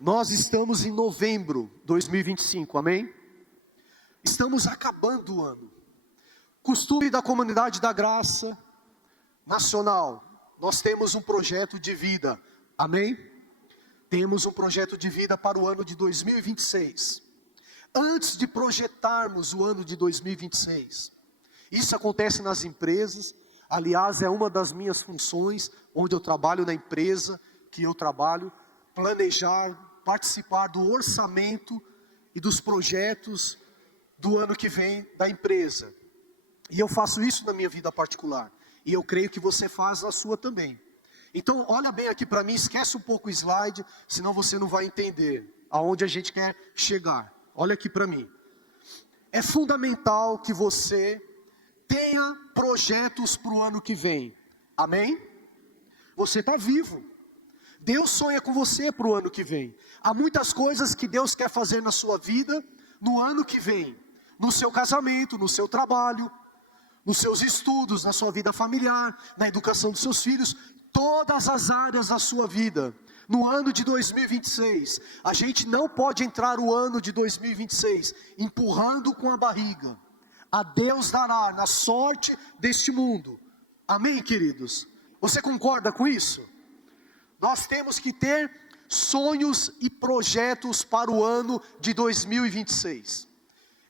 Nós estamos em novembro de 2025, amém? Estamos acabando o ano. Costume da Comunidade da Graça Nacional, nós temos um projeto de vida, amém? Temos um projeto de vida para o ano de 2026. Antes de projetarmos o ano de 2026, isso acontece nas empresas, aliás é uma das minhas funções, onde eu trabalho na empresa que eu trabalho, planejar, participar do orçamento e dos projetos do ano que vem da empresa. E eu faço isso na minha vida particular. E eu creio que você faz na sua também. Então olha bem aqui para mim, esquece um pouco o slide, senão você não vai entender aonde a gente quer chegar. Olha aqui para mim. É fundamental que você tenha projetos para o ano que vem. Amém? Você está vivo. Deus sonha com você para o ano que vem. Há muitas coisas que Deus quer fazer na sua vida no ano que vem. No seu casamento, no seu trabalho, nos seus estudos, na sua vida familiar, na educação dos seus filhos, todas as áreas da sua vida. No ano de 2026, a gente não pode entrar o ano de 2026 empurrando com a barriga. A Deus dará na sorte deste mundo. Amém, queridos? Você concorda com isso? Nós temos que ter sonhos e projetos para o ano de 2026.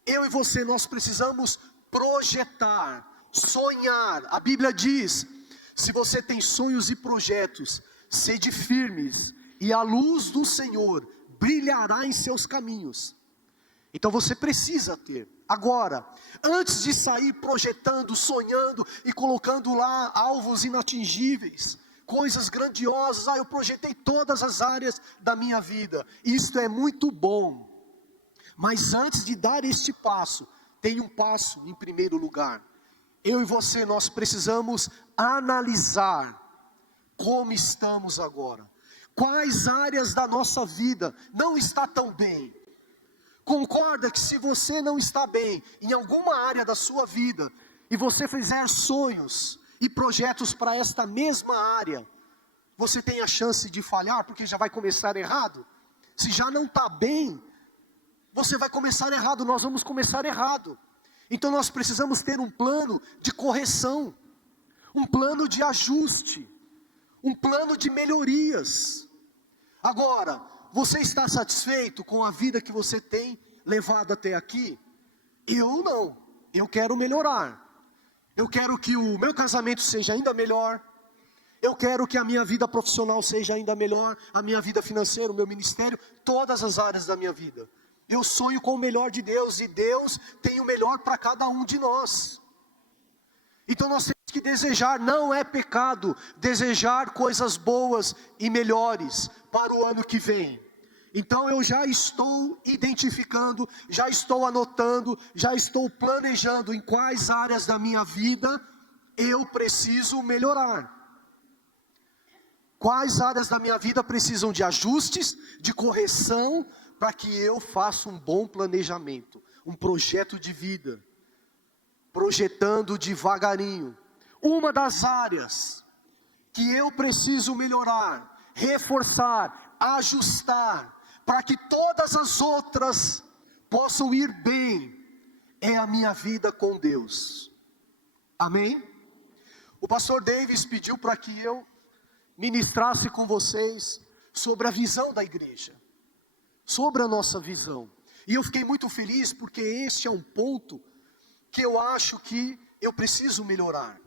Eu e você, nós precisamos projetar, sonhar. A Bíblia diz, se você tem sonhos e projetos, sede firmes, e a luz do Senhor brilhará em seus caminhos. Então você precisa ter. Agora, antes de sair projetando, sonhando e colocando lá alvos inatingíveis, coisas grandiosas, eu projetei todas as áreas da minha vida. Isto é muito bom. Mas antes de dar este passo, tem um passo em primeiro lugar. Eu e você, nós precisamos analisar como estamos agora. Quais áreas da nossa vida não está tão bem? Concorda que se você não está bem em alguma área da sua vida, e você fizer sonhos e projetos para esta mesma área, você tem a chance de falhar, porque já vai começar errado? Se já não está bem, você vai começar errado, nós vamos começar errado. Então nós precisamos ter um plano de correção, um plano de ajuste, um plano de melhorias. Agora, você está satisfeito com a vida que você tem levado até aqui? Eu não, eu quero melhorar. Eu quero que o meu casamento seja ainda melhor. Eu quero que a minha vida profissional seja ainda melhor, a minha vida financeira, o meu ministério, todas as áreas da minha vida. Eu sonho com o melhor de Deus, e Deus tem o melhor para cada um de nós. Então nós temos que desejar, não é pecado, desejar coisas boas e melhores para o ano que vem. Então eu já estou identificando, já estou anotando, já estou planejando em quais áreas da minha vida eu preciso melhorar. Quais áreas da minha vida precisam de ajustes, de correção, para que eu faça um bom planejamento, um projeto de vida, projetando devagarinho. Uma das áreas que eu preciso melhorar, reforçar, ajustar, para que todas as outras possam ir bem, é a minha vida com Deus. Amém? O pastor Davis pediu para que eu ministrasse com vocês sobre a visão da igreja, sobre a nossa visão. E eu fiquei muito feliz, porque este é um ponto que eu acho que eu preciso melhorar,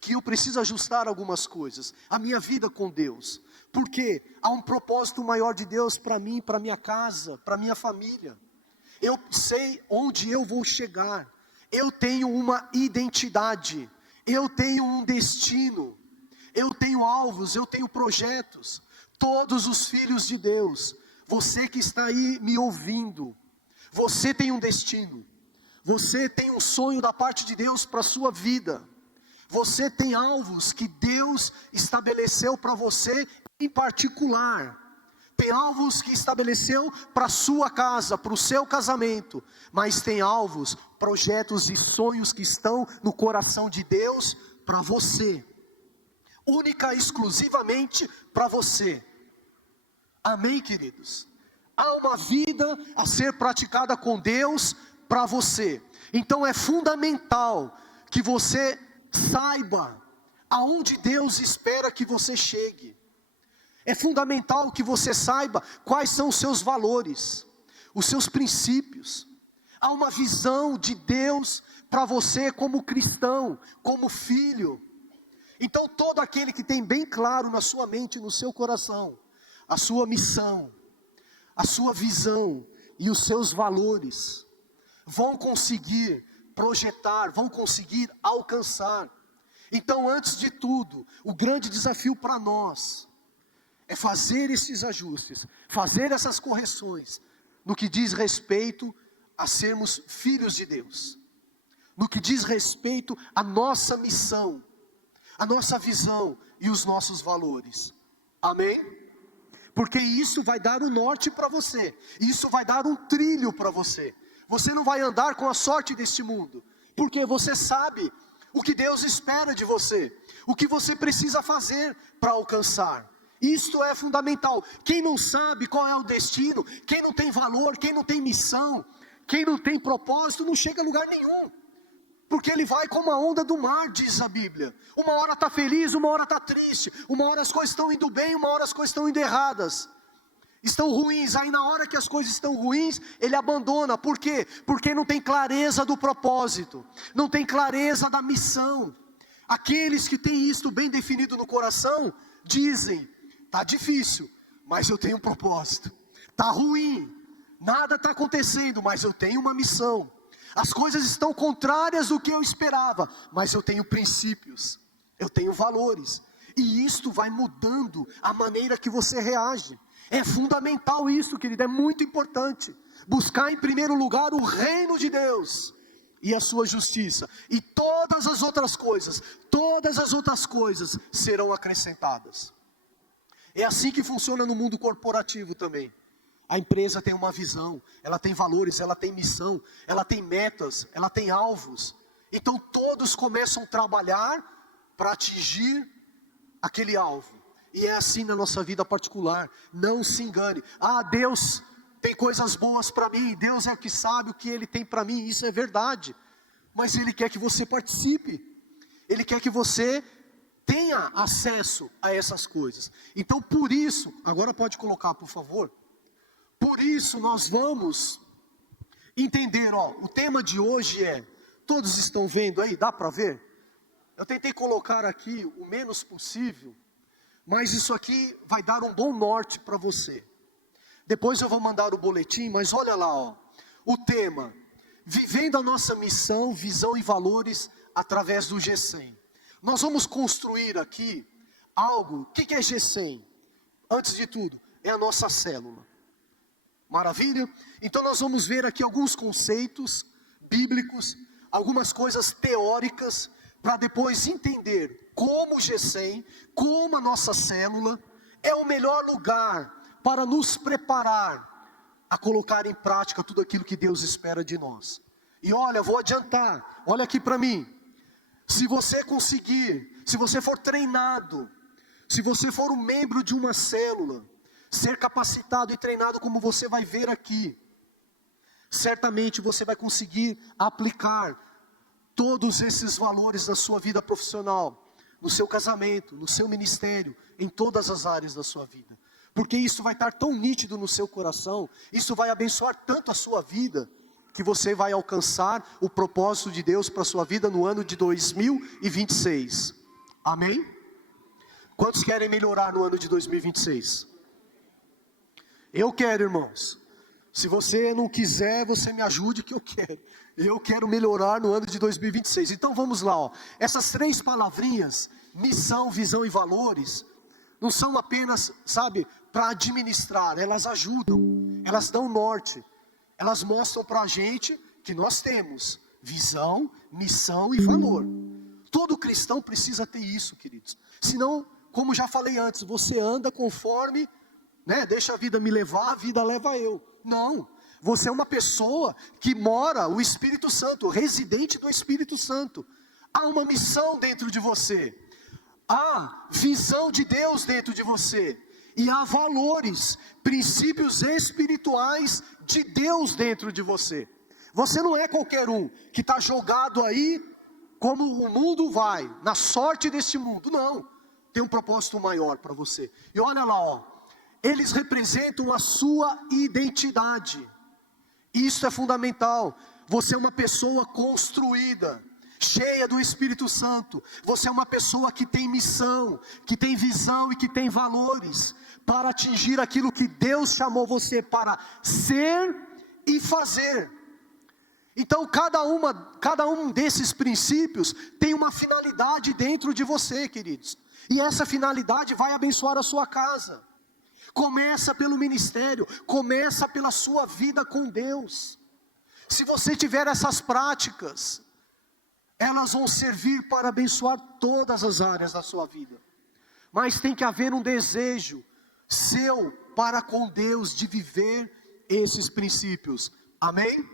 que eu preciso ajustar algumas coisas, a minha vida com Deus, porque há um propósito maior de Deus para mim, para minha casa, para minha família. Eu sei onde eu vou chegar, eu tenho uma identidade, eu tenho um destino, eu tenho alvos, eu tenho projetos. Todos os filhos de Deus, você que está aí me ouvindo, você tem um destino, você tem um sonho da parte de Deus para a sua vida, você tem alvos que Deus estabeleceu para você em particular, tem alvos que estabeleceu para a sua casa, para o seu casamento, mas tem alvos, projetos e sonhos que estão no coração de Deus para você, única e exclusivamente para você. Amém, queridos? Há uma vida a ser praticada com Deus para você. Então é fundamental que você saiba aonde Deus espera que você chegue. É fundamental que você saiba quais são os seus valores, os seus princípios. Há uma visão de Deus para você como cristão, como filho. Então todo aquele que tem bem claro na sua mente, no seu coração, a sua missão, a sua visão e os seus valores, vão conseguir projetar, vão conseguir alcançar. Então, antes de tudo, o grande desafio para nós é fazer esses ajustes, fazer essas correções, no que diz respeito a sermos filhos de Deus, no que diz respeito à nossa missão, a nossa visão e os nossos valores. Amém? Porque isso vai dar o norte para você, isso vai dar um trilho para você. Você não vai andar com a sorte deste mundo, porque você sabe o que Deus espera de você, o que você precisa fazer para alcançar. Isto é fundamental. Quem não sabe qual é o destino, quem não tem valor, quem não tem missão, quem não tem propósito, não chega a lugar nenhum. Porque ele vai como a onda do mar, diz a Bíblia. Uma hora está feliz, uma hora está triste. Uma hora as coisas estão indo bem, uma hora as coisas estão indo erradas. Estão ruins, aí na hora que as coisas estão ruins, ele abandona. Por quê? Porque não tem clareza do propósito, não tem clareza da missão. Aqueles que têm isto bem definido no coração, dizem, está difícil, mas eu tenho um propósito. Está ruim, nada está acontecendo, mas eu tenho uma missão. As coisas estão contrárias do que eu esperava, mas eu tenho princípios, eu tenho valores. E isto vai mudando a maneira que você reage. É fundamental isso, querido, é muito importante. Buscar em primeiro lugar o reino de Deus e a sua justiça. E todas as outras coisas serão acrescentadas. É assim que funciona no mundo corporativo também. A empresa tem uma visão, ela tem valores, ela tem missão, ela tem metas, ela tem alvos. Então todos começam a trabalhar para atingir aquele alvo. E é assim na nossa vida particular. Não se engane. Deus tem coisas boas para mim, Deus é o que sabe o que Ele tem para mim, isso é verdade. Mas Ele quer que você participe, Ele quer que você tenha acesso a essas coisas. Então por isso, agora pode colocar por favor. Por isso nós vamos entender, o tema de hoje é, todos estão vendo aí, dá para ver? Eu tentei colocar aqui o menos possível, mas isso aqui vai dar um bom norte para você. Depois eu vou mandar o boletim, mas olha lá, o tema, vivendo a nossa missão, visão e valores através do G100. Nós vamos construir aqui algo. O que é G100? Antes de tudo, é a nossa célula. Maravilha? Então nós vamos ver aqui alguns conceitos bíblicos, algumas coisas teóricas, para depois entender como o G100, como a nossa célula, é o melhor lugar para nos preparar a colocar em prática tudo aquilo que Deus espera de nós. E olha, vou adiantar, olha aqui para mim, se você conseguir, se você for treinado, se você for um membro de uma célula, ser capacitado e treinado como você vai ver aqui, certamente você vai conseguir aplicar todos esses valores na sua vida profissional, no seu casamento, no seu ministério, em todas as áreas da sua vida. Porque isso vai estar tão nítido no seu coração, isso vai abençoar tanto a sua vida, que você vai alcançar o propósito de Deus para a sua vida no ano de 2026. Amém? Quantos querem melhorar no ano de 2026? Eu quero, irmãos. Se você não quiser, você me ajude que eu quero. Eu quero melhorar no ano de 2026. Então vamos lá, essas 3 palavrinhas, missão, visão e valores, não são apenas, para administrar, elas ajudam, elas dão norte, elas mostram para a gente que nós temos visão, missão e valor. Todo cristão precisa ter isso, queridos. Senão, como já falei antes, você anda conforme, deixa a vida me levar, a vida leva eu. Não, você é uma pessoa que mora o Espírito Santo, residente do Espírito Santo. Há uma missão dentro de você, há visão de Deus dentro de você. E há valores, princípios espirituais de Deus dentro de você. Você não é qualquer um que está jogado aí como o mundo vai, na sorte deste mundo. Não, tem um propósito maior para você. E olha lá, ó, eles representam a sua identidade. Isso é fundamental. Você é uma pessoa construída, cheia do Espírito Santo. Você é uma pessoa que tem missão, que tem visão e que tem valores para atingir aquilo que Deus chamou você para ser e fazer. Então cada um desses princípios tem uma finalidade dentro de você, queridos. E essa finalidade vai abençoar a sua casa. Começa pelo ministério, começa pela sua vida com Deus. Se você tiver essas práticas, elas vão servir para abençoar todas as áreas da sua vida. Mas tem que haver um desejo seu para com Deus de viver esses princípios. Amém?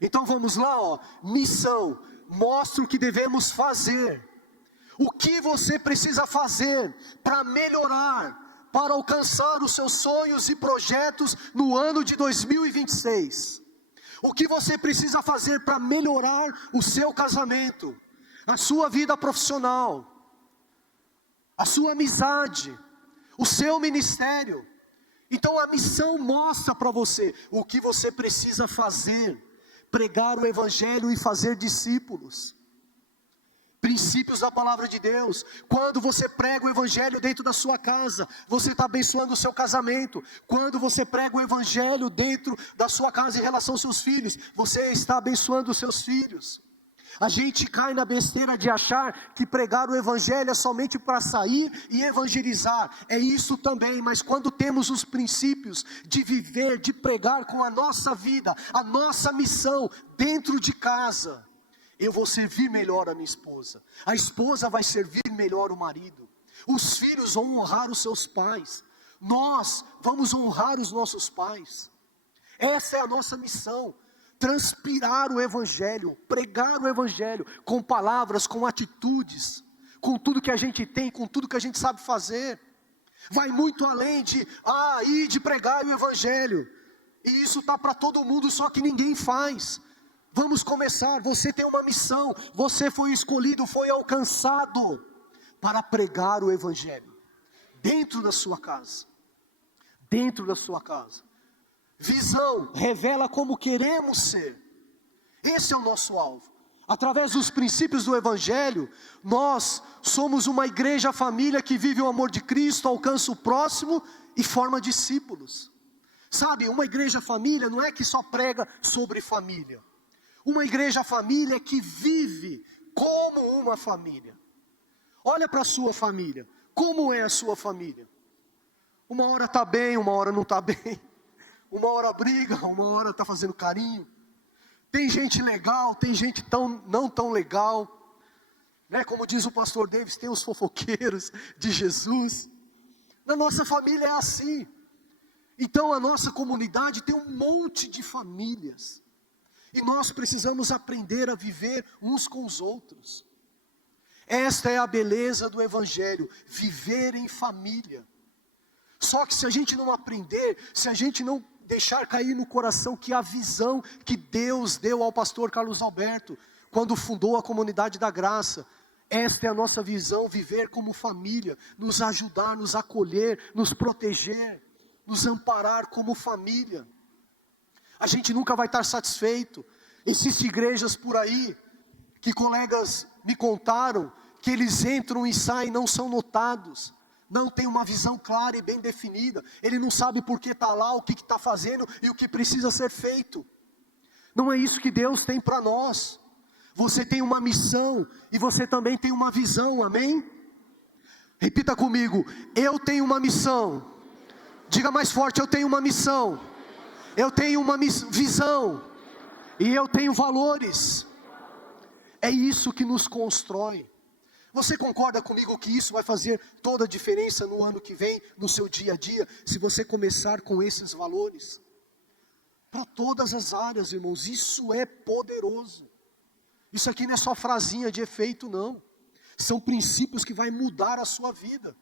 Então vamos lá, ó. Missão, mostra o que devemos fazer. O que você precisa fazer para melhorar, para alcançar os seus sonhos e projetos no ano de 2026. O que você precisa fazer para melhorar o seu casamento, a sua vida profissional, a sua amizade, o seu ministério. Então a missão mostra para você o que você precisa fazer. Pregar o Evangelho e fazer discípulos. Princípios da palavra de Deus. Quando você prega o Evangelho dentro da sua casa, você está abençoando o seu casamento. Quando você prega o Evangelho dentro da sua casa em relação aos seus filhos, você está abençoando os seus filhos. A gente cai na besteira de achar que pregar o Evangelho é somente para sair e evangelizar. É isso também, mas quando temos os princípios de viver, de pregar com a nossa vida, a nossa missão dentro de casa, eu vou servir melhor a minha esposa. A esposa vai servir melhor o marido. Os filhos vão honrar os seus pais. Nós vamos honrar os nossos pais. Essa é a nossa missão. Transpirar o Evangelho, pregar o Evangelho, com palavras, com atitudes, com tudo que a gente tem, com tudo que a gente sabe fazer. Vai muito além de ir de pregar o Evangelho, e isso está para todo mundo, só que ninguém faz. Vamos começar, você tem uma missão, você foi escolhido, foi alcançado, para pregar o Evangelho, dentro da sua casa, dentro da sua casa. Visão, revela como queremos ser. Esse é o nosso alvo. Através dos princípios do Evangelho, nós somos uma igreja família que vive o amor de Cristo, alcança o próximo e forma discípulos. Sabe, uma igreja família não é que só prega sobre família. Uma igreja família é que vive como uma família. Olha para a sua família. Como é a sua família? Uma hora está bem, uma hora não está bem. Uma hora briga, uma hora está fazendo carinho. Tem gente legal, tem gente não tão legal, né? Como diz o pastor Davis, tem os fofoqueiros de Jesus. Na nossa família é assim. Então a nossa comunidade tem um monte de famílias. E nós precisamos aprender a viver uns com os outros. Esta é a beleza do Evangelho, viver em família. Só que se a gente não aprender, se a gente não deixar cair no coração que a visão que Deus deu ao pastor Carlos Alberto, quando fundou a Comunidade da Graça, esta é a nossa visão, viver como família, nos ajudar, nos acolher, nos proteger, nos amparar como família. A gente nunca vai estar satisfeito. Existem igrejas por aí, que colegas me contaram, que eles entram e saem, não são notados. Não tem uma visão clara e bem definida. Ele não sabe por que está lá, o que está fazendo e o que precisa ser feito. Não é isso que Deus tem para nós. Você tem uma missão e você também tem uma visão, amém? Repita comigo, eu tenho uma missão. Diga mais forte, eu tenho uma missão. Eu tenho uma visão. E eu tenho valores. É isso que nos constrói. Você concorda comigo que isso vai fazer toda a diferença no ano que vem, no seu dia a dia, se você começar com esses valores? Para todas as áreas, irmãos, isso é poderoso. Isso aqui não é só frasinha de efeito, não. São princípios que vai mudar a sua vida.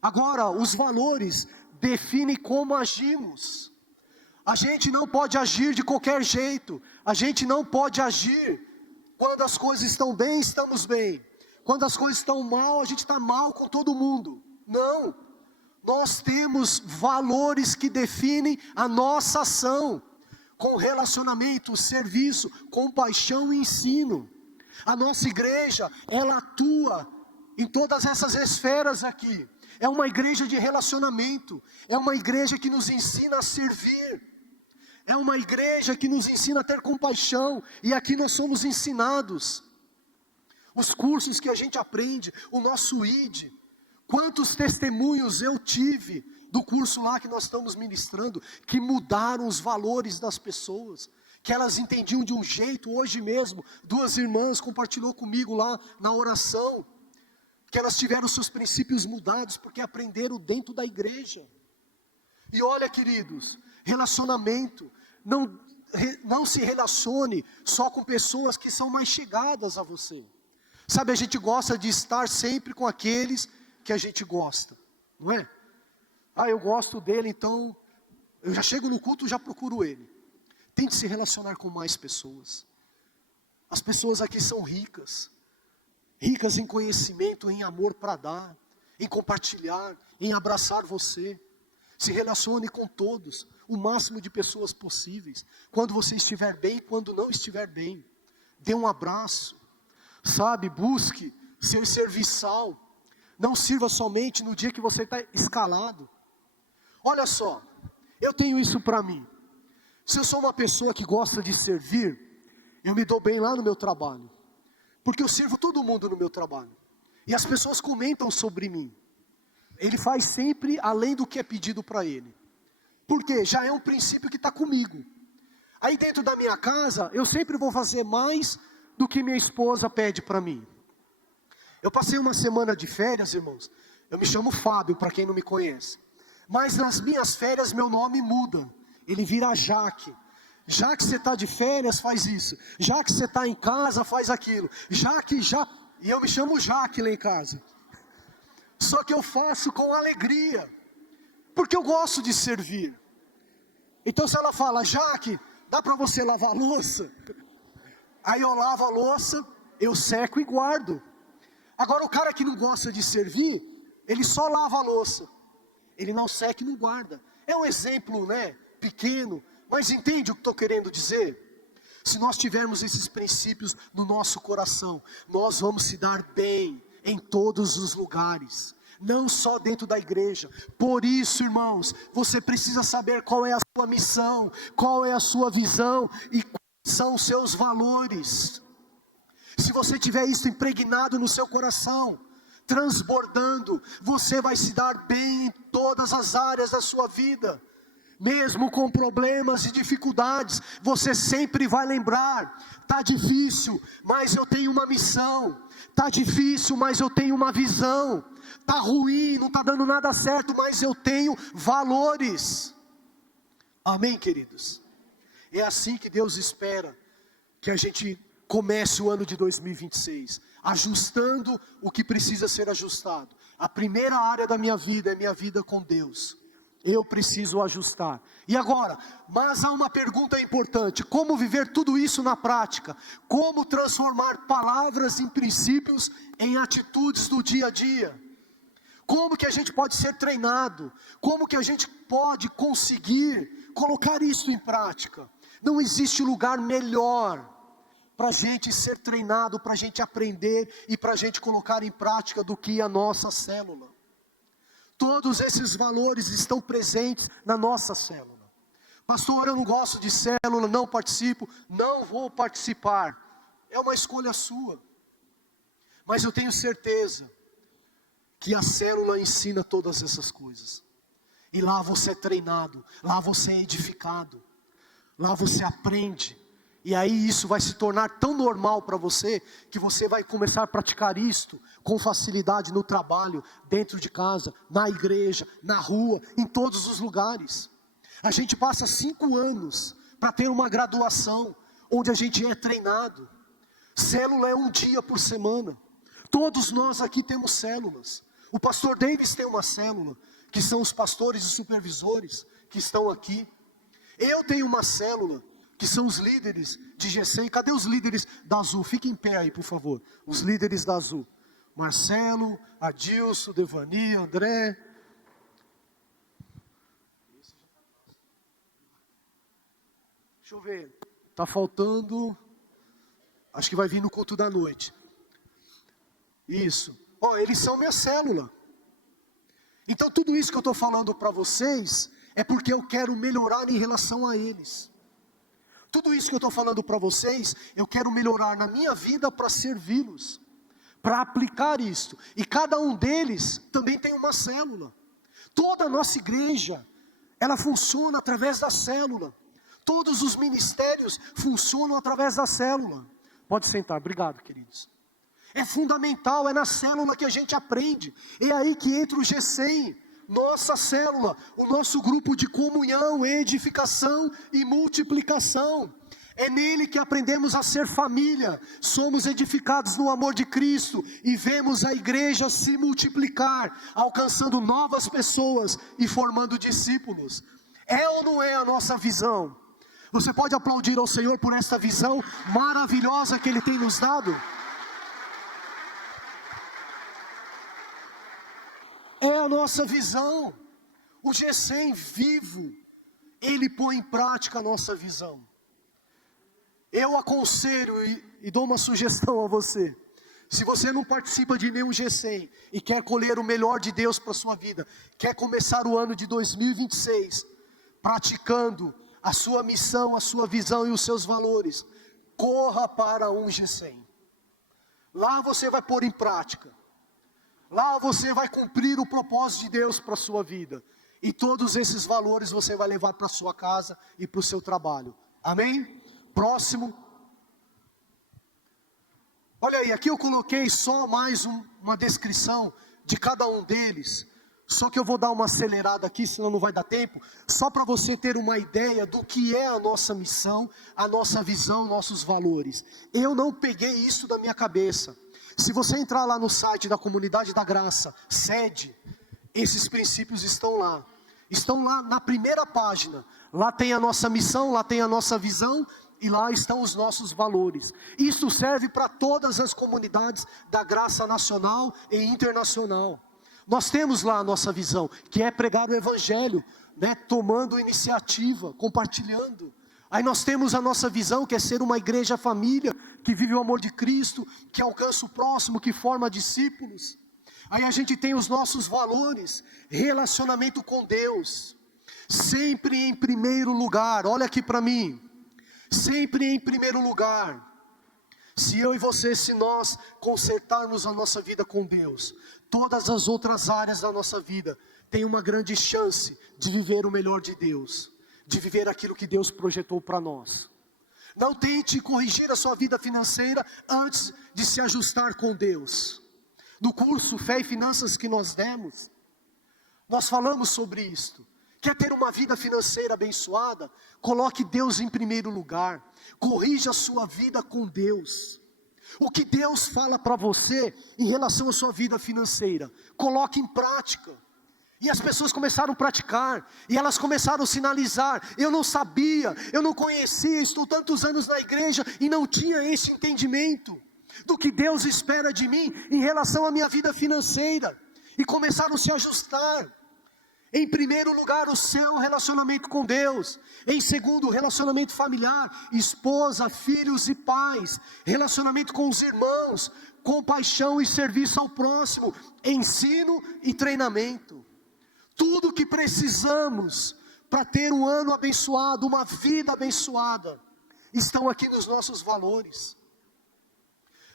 Agora, os valores definem como agimos. A gente não pode agir de qualquer jeito. A gente não pode agir quando as coisas estão bem, estamos bem. Quando as coisas estão mal, a gente está mal com todo mundo. Não. Nós temos valores que definem a nossa ação. Com relacionamento, serviço, compaixão e ensino. A nossa igreja, ela atua em todas essas esferas aqui. É uma igreja de relacionamento. É uma igreja que nos ensina a servir. É uma igreja que nos ensina a ter compaixão. E aqui nós somos ensinados. Os cursos que a gente aprende, o nosso ID. Quantos testemunhos eu tive do curso lá que nós estamos ministrando, que mudaram os valores das pessoas. Que elas entendiam de um jeito. Hoje mesmo, 2 irmãs compartilhou comigo lá na oração. Que elas tiveram seus princípios mudados, porque aprenderam dentro da igreja. E olha, queridos, relacionamento, não se relacione só com pessoas que são mais chegadas a você. Sabe, a gente gosta de estar sempre com aqueles que a gente gosta, não é? Ah, eu gosto dele, então, eu já chego no culto, já procuro ele. Tente se relacionar com mais pessoas. As pessoas aqui são ricas. Ricas em conhecimento, em amor para dar, em compartilhar, em abraçar você. Se relacione com todos, o máximo de pessoas possíveis. Quando você estiver bem, quando não estiver bem. Dê um abraço, sabe, busque ser serviçal. Não sirva somente no dia que você está escalado. Olha só, eu tenho isso para mim. Se eu sou uma pessoa que gosta de servir, eu me dou bem lá no meu trabalho. Porque eu sirvo todo mundo no meu trabalho. E as pessoas comentam sobre mim. Ele faz sempre além do que é pedido para ele. Porque já é um princípio que está comigo. Aí dentro da minha casa, eu sempre vou fazer mais do que minha esposa pede para mim. Eu passei uma semana de férias, irmãos. Eu me chamo Fábio, para quem não me conhece. Mas nas minhas férias, meu nome muda. Ele vira Jaque. Já que você está de férias, faz isso. Já que você está em casa, faz aquilo. E eu me chamo Jaque lá em casa. Só que eu faço com alegria. Porque eu gosto de servir. Então se ela fala, Jaque, dá para você lavar a louça? Aí eu lavo a louça, eu seco e guardo. Agora o cara que não gosta de servir, ele só lava a louça. Ele não seca e não guarda. É um exemplo, né, pequeno. Mas entende o que estou querendo dizer? Se nós tivermos esses princípios no nosso coração, nós vamos se dar bem em todos os lugares, não só dentro da igreja. Por isso, irmãos, você precisa saber qual é a sua missão, qual é a sua visão e quais são os seus valores. Se você tiver isso impregnado no seu coração, transbordando, você vai se dar bem em todas as áreas da sua vida. Mesmo com problemas e dificuldades, você sempre vai lembrar, está difícil, mas eu tenho uma missão, está difícil, mas eu tenho uma visão, está ruim, não está dando nada certo, mas eu tenho valores. Amém, queridos? É assim que Deus espera que a gente comece o ano de 2026, ajustando o que precisa ser ajustado. A primeira área da minha vida é minha vida com Deus. Eu preciso ajustar. E agora, mas há uma pergunta importante: como viver tudo isso na prática? Como transformar palavras em princípios em atitudes do dia a dia? Como que a gente pode ser treinado? Como que a gente pode conseguir colocar isso em prática? Não existe lugar melhor para a gente ser treinado, para a gente aprender e para a gente colocar em prática do que a nossa célula. Todos esses valores estão presentes na nossa célula. Pastor, eu não gosto de célula, não participo, não vou participar. É uma escolha sua. Mas eu tenho certeza que a célula ensina todas essas coisas. E lá você é treinado, lá você é edificado, lá você aprende. E aí isso vai se tornar tão normal para você, que você vai começar a praticar isto com facilidade no trabalho, dentro de casa, na igreja, na rua, em todos os lugares. A gente passa 5 anos para ter uma graduação, onde a gente é treinado. Célula é um dia por semana. Todos nós aqui temos células. O pastor Davis tem uma célula, que são os pastores e supervisores que estão aqui. Eu tenho uma célula, que são os líderes de GCM. Cadê os líderes da Azul? Fiquem em pé aí, por favor. Os líderes da Azul. Marcelo, Adilson, Devani, André. Deixa eu ver. Está faltando. Acho que vai vir no culto da noite. Isso. Eles são minha célula. Então tudo isso que eu estou falando para vocês é porque eu quero melhorar em relação a eles. Tudo isso que eu estou falando para vocês, eu quero melhorar na minha vida para servi-los, para aplicar isso. E cada um deles também tem uma célula. Toda a nossa igreja, ela funciona através da célula. Todos os ministérios funcionam através da célula. Pode sentar, obrigado, queridos. É fundamental, é na célula que a gente aprende. É aí que entra o G100, nossa célula, o nosso grupo de comunhão, edificação e multiplicação. É nele que aprendemos a ser família, somos edificados no amor de Cristo e vemos a igreja se multiplicar, alcançando novas pessoas e formando discípulos. É ou não é a nossa visão? Você pode aplaudir ao Senhor por esta visão maravilhosa que Ele tem nos dado? É a nossa visão. O G100 vivo, ele põe em prática a nossa visão. Eu aconselho e dou uma sugestão a você. Se você não participa de nenhum G100 e quer colher o melhor de Deus para a sua vida, quer começar o ano de 2026 praticando a sua missão, a sua visão e os seus valores, corra para um G100. Lá você vai pôr em prática. Lá você vai cumprir o propósito de Deus para a sua vida. E todos esses valores você vai levar para a sua casa e para o seu trabalho. Amém? Próximo. Olha aí, aqui eu coloquei só mais uma descrição de cada um deles. Só que eu vou dar uma acelerada aqui, senão não vai dar tempo. Só para você ter uma ideia do que é a nossa missão, a nossa visão, nossos valores. Eu não peguei isso da minha cabeça. Se você entrar lá no site da Comunidade da Graça, sede, esses princípios estão lá. Estão lá na primeira página. Lá tem a nossa missão, lá tem a nossa visão e lá estão os nossos valores. Isso serve para todas as comunidades da Graça nacional e internacional. Nós temos lá a nossa visão, que é pregar o Evangelho, né, tomando iniciativa, compartilhando. Aí nós temos a nossa visão, que é ser uma igreja família, que vive o amor de Cristo, que alcança o próximo, que forma discípulos. Aí a gente tem os nossos valores, relacionamento com Deus, sempre em primeiro lugar. Olha aqui para mim, sempre em primeiro lugar. Se eu e você, se nós consertarmos a nossa vida com Deus, todas as outras áreas da nossa vida têm uma grande chance de viver o melhor de Deus, de viver aquilo que Deus projetou para nós. Não tente corrigir a sua vida financeira antes de se ajustar com Deus. No curso Fé e Finanças que nós demos, nós falamos sobre isto. Quer ter uma vida financeira abençoada? Coloque Deus em primeiro lugar. Corrija a sua vida com Deus. O que Deus fala para você em relação à sua vida financeira, coloque em prática. E as pessoas começaram a praticar, e elas começaram a sinalizar: eu não sabia, eu não conhecia, estou tantos anos na igreja e não tinha esse entendimento do que Deus espera de mim em relação à minha vida financeira. E começaram a se ajustar. Em primeiro lugar, o seu relacionamento com Deus. Em segundo, o relacionamento familiar, esposa, filhos e pais. Relacionamento com os irmãos, compaixão e serviço ao próximo, ensino e treinamento. Tudo que precisamos para ter um ano abençoado, uma vida abençoada, estão aqui nos nossos valores.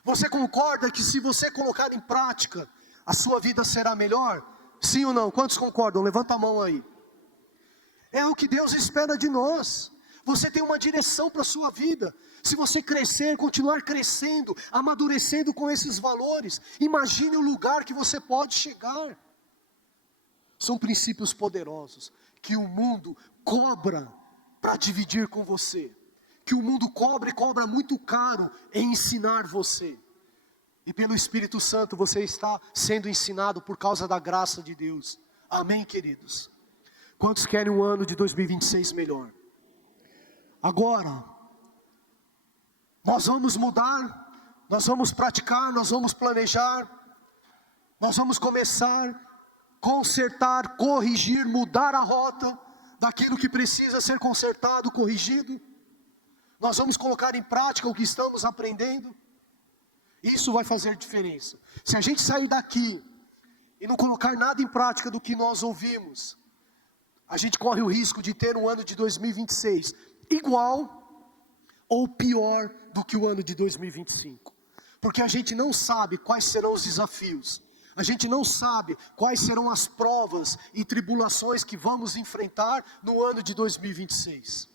Você concorda que se você colocar em prática, a sua vida será melhor? Sim ou não? Quantos concordam? Levanta a mão aí. É o que Deus espera de nós. Você tem uma direção para a sua vida. Se você crescer, continuar crescendo, amadurecendo com esses valores, imagine o lugar que você pode chegar. São princípios poderosos que o mundo cobra para dividir com você. Que o mundo cobra e cobra muito caro em ensinar você. E pelo Espírito Santo você está sendo ensinado por causa da graça de Deus. Amém, queridos? Quantos querem um ano de 2026 melhor? Agora, nós vamos mudar, nós vamos praticar, nós vamos planejar, nós vamos começar, consertar, corrigir, mudar a rota daquilo que precisa ser consertado, corrigido. Nós vamos colocar em prática o que estamos aprendendo. Isso vai fazer diferença. Se a gente sair daqui e não colocar nada em prática do que nós ouvimos, a gente corre o risco de ter um ano de 2026 igual ou pior do que o ano de 2025. Porque a gente não sabe quais serão os desafios. A gente não sabe quais serão as provas e tribulações que vamos enfrentar no ano de 2026.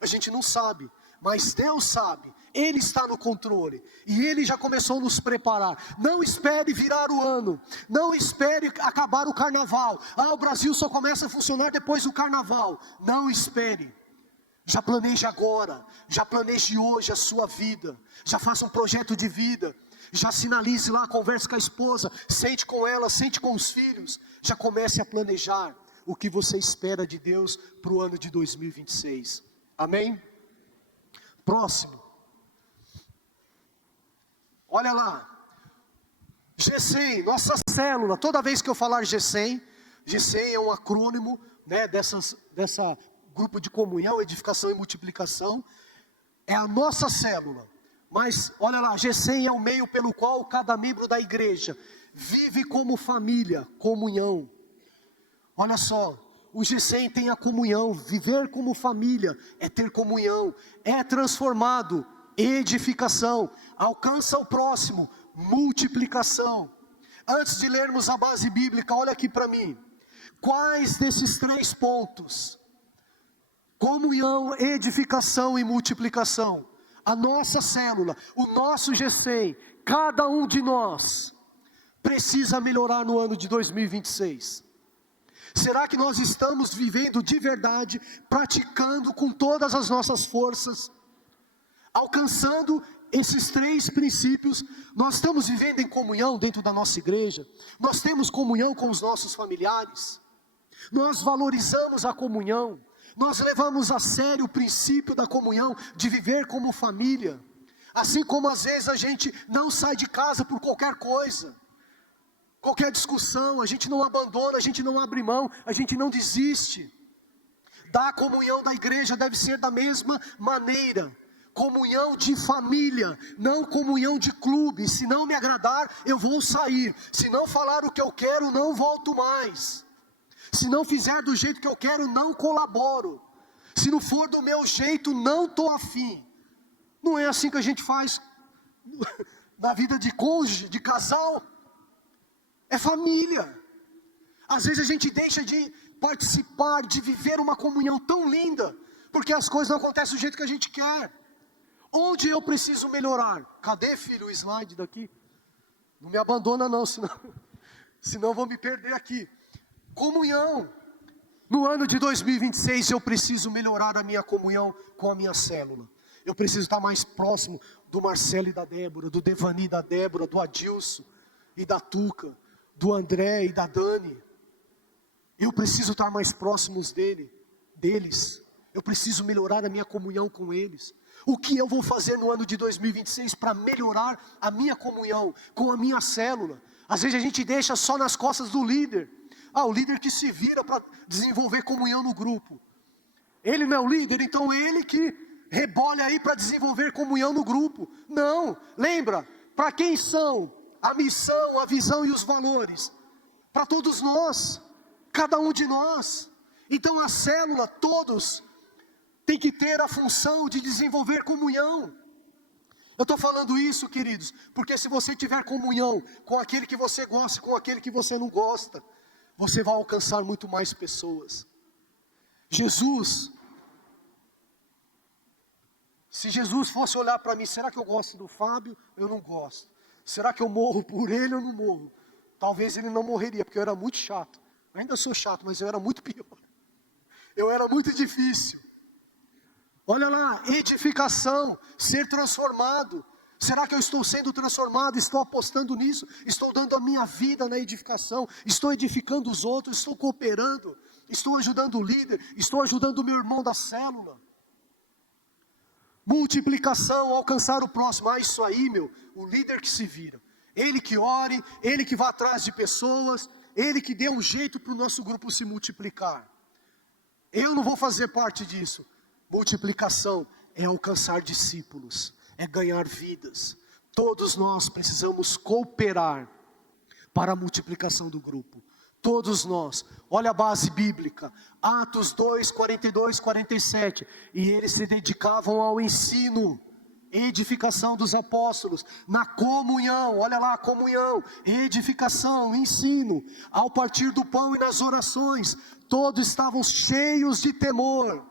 A gente não sabe, mas Deus sabe. Ele está no controle e Ele já começou a nos preparar. Não espere virar o ano, não espere acabar o carnaval. O Brasil só começa a funcionar depois do carnaval. Não espere, já planeje agora, já planeje hoje a sua vida, já faça um projeto de vida, já sinalize lá, converse com a esposa, sente com ela, sente com os filhos, já comece a planejar o que você espera de Deus para o ano de 2026, amém? Próximo. Olha lá, GESEM, nossa célula. Toda vez que eu falar GESEM é um acrônimo, né, dessa grupo de comunhão, edificação e multiplicação. É a nossa célula. Mas olha lá, GESEM é o meio pelo qual cada membro da igreja vive como família, comunhão. Olha só, o GESEM tem a comunhão. Viver como família é ter comunhão, é transformado, edificação, alcança o próximo, multiplicação. Antes de lermos a base bíblica, olha aqui para mim. Quais desses 3 pontos, comunhão, edificação e multiplicação, a nossa célula, o nosso GESEM, cada um de nós precisa melhorar no ano de 2026? Será que nós estamos vivendo de verdade, praticando com todas as nossas forças, alcançando esses 3 princípios? Nós estamos vivendo em comunhão dentro da nossa igreja, nós temos comunhão com os nossos familiares, nós valorizamos a comunhão, nós levamos a sério o princípio da comunhão, de viver como família, assim como às vezes a gente não sai de casa por qualquer coisa, qualquer discussão, a gente não abandona, a gente não abre mão, a gente não desiste. Da comunhão da igreja deve ser da mesma maneira, comunhão de família, não comunhão de clube. Se não me agradar, eu vou sair. Se não falar o que eu quero, não volto mais. Se não fizer do jeito que eu quero, não colaboro. Se não for do meu jeito, não estou afim. Não é assim que a gente faz na vida de cônjuge, de casal. É família. Às vezes a gente deixa de participar, de viver uma comunhão tão linda, porque as coisas não acontecem do jeito que a gente quer. Onde eu preciso melhorar? Cadê, filho, o slide daqui? Não me abandona não, senão vou me perder aqui. Comunhão. No ano de 2026 eu preciso melhorar a minha comunhão com a minha célula. Eu preciso estar mais próximo do Marcelo e da Débora, do Devani e da Débora, do Adilson e da Tuca, do André e da Dani. Eu preciso estar mais próximos deles. Eu preciso melhorar a minha comunhão com eles. O que eu vou fazer no ano de 2026 para melhorar a minha comunhão com a minha célula? Às vezes a gente deixa só nas costas do líder. O líder que se vira para desenvolver comunhão no grupo. Ele não é o líder, então ele que rebole aí para desenvolver comunhão no grupo. Não, lembra, para quem são a missão, a visão e os valores? Para todos nós, cada um de nós. Então a célula, todos tem que ter a função de desenvolver comunhão. Eu estou falando isso, queridos, porque se você tiver comunhão com aquele que você gosta e com aquele que você não gosta, você vai alcançar muito mais pessoas. Se Jesus fosse olhar para mim, será que eu gosto do Fábio? Eu não gosto. Será que eu morro por ele ou não morro? Talvez ele não morreria, porque eu era muito chato. Ainda sou chato, mas eu era muito pior. Eu era muito difícil. Olha lá, edificação, ser transformado. Será que eu estou sendo transformado? Estou apostando nisso? Estou dando a minha vida na edificação? Estou edificando os outros? Estou cooperando? Estou ajudando o líder? Estou ajudando o meu irmão da célula? Multiplicação, alcançar o próximo. Isso aí, o líder que se vira. Ele que ore, ele que vá atrás de pessoas, ele que dê um jeito para o nosso grupo se multiplicar. Eu não vou fazer parte disso. Multiplicação é alcançar discípulos, é ganhar vidas. Todos nós precisamos cooperar para a multiplicação do grupo. Todos nós. Olha a base bíblica. Atos 2, 42, 47. E eles se dedicavam ao ensino, edificação dos apóstolos, na comunhão, olha lá, comunhão, edificação, ensino, ao partir do pão e nas orações. Todos estavam cheios de temor.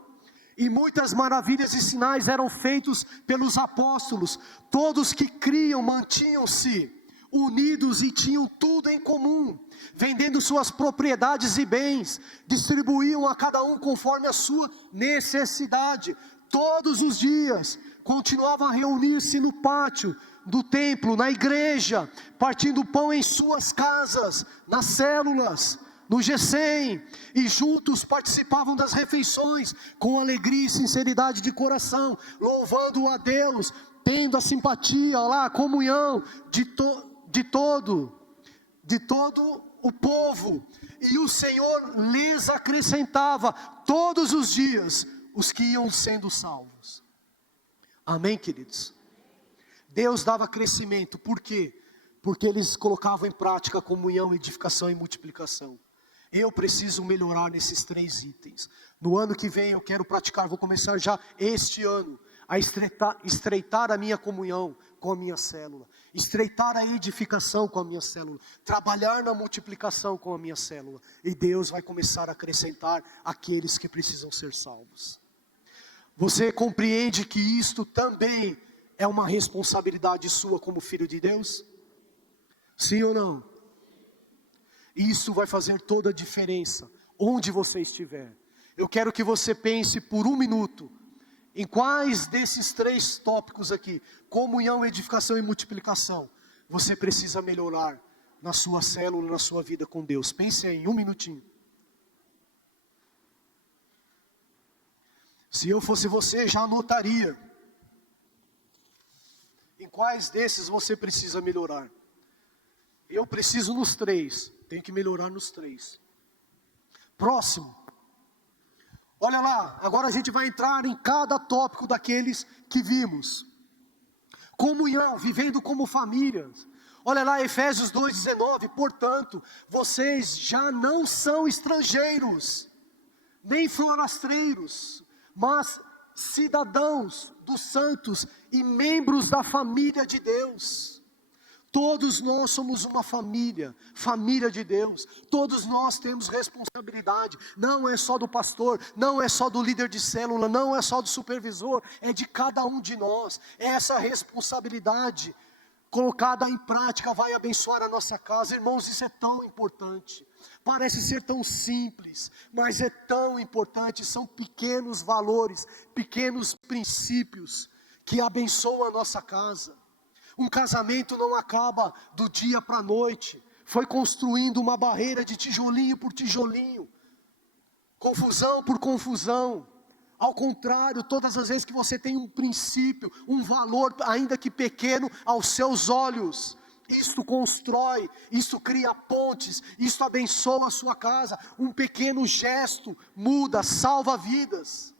E muitas maravilhas e sinais eram feitos pelos apóstolos. Todos que criam mantinham-se unidos e tinham tudo em comum, vendendo suas propriedades e bens, distribuíam a cada um conforme a sua necessidade. Todos os dias continuavam a reunir-se no pátio do templo, na igreja, partindo pão em suas casas, nas células, no G100, e juntos participavam das refeições, com alegria e sinceridade de coração, louvando a Deus, tendo a simpatia, lá, a comunhão de todo o povo, e o Senhor lhes acrescentava todos os dias os que iam sendo salvos. Amém, queridos? Deus dava crescimento, por quê? Porque eles colocavam em prática comunhão, edificação e multiplicação. Eu preciso melhorar nesses 3 itens. No ano que vem eu quero praticar, vou começar já este ano, a estreitar a minha comunhão com a minha célula, estreitar a edificação com a minha célula, trabalhar na multiplicação com a minha célula, e Deus vai começar a acrescentar aqueles que precisam ser salvos. Você compreende que isto também é uma responsabilidade sua como filho de Deus? Sim ou não? Isso vai fazer toda a diferença, onde você estiver. Eu quero que você pense por 1 minuto, em quais desses 3 tópicos aqui, comunhão, edificação e multiplicação, você precisa melhorar na sua célula, na sua vida com Deus. Pense em 1 minutinho. Se eu fosse você, já anotaria. Em quais desses você precisa melhorar? Eu preciso nos 3, tenho que melhorar nos 3. Próximo. Olha lá, agora a gente vai entrar em cada tópico daqueles que vimos. Comunhão, vivendo como famílias. Olha lá, Efésios 2,19. Portanto, vocês já não são estrangeiros, nem forasteiros, mas cidadãos dos santos e membros da família de Deus. Todos nós somos uma família de Deus. Todos nós temos responsabilidade. Não é só do pastor, não é só do líder de célula, não é só do supervisor, é de cada um de nós. Essa responsabilidade colocada em prática vai abençoar a nossa casa. Irmãos, isso é tão importante. Parece ser tão simples, mas é tão importante. São pequenos valores, pequenos princípios que abençoam a nossa casa. Um casamento não acaba do dia para a noite. Foi construindo uma barreira de tijolinho por tijolinho, confusão por confusão. Ao contrário, todas as vezes que você tem um princípio, um valor, ainda que pequeno, aos seus olhos, isto constrói, isto cria pontes, isto abençoa a sua casa. Um pequeno gesto muda, salva vidas.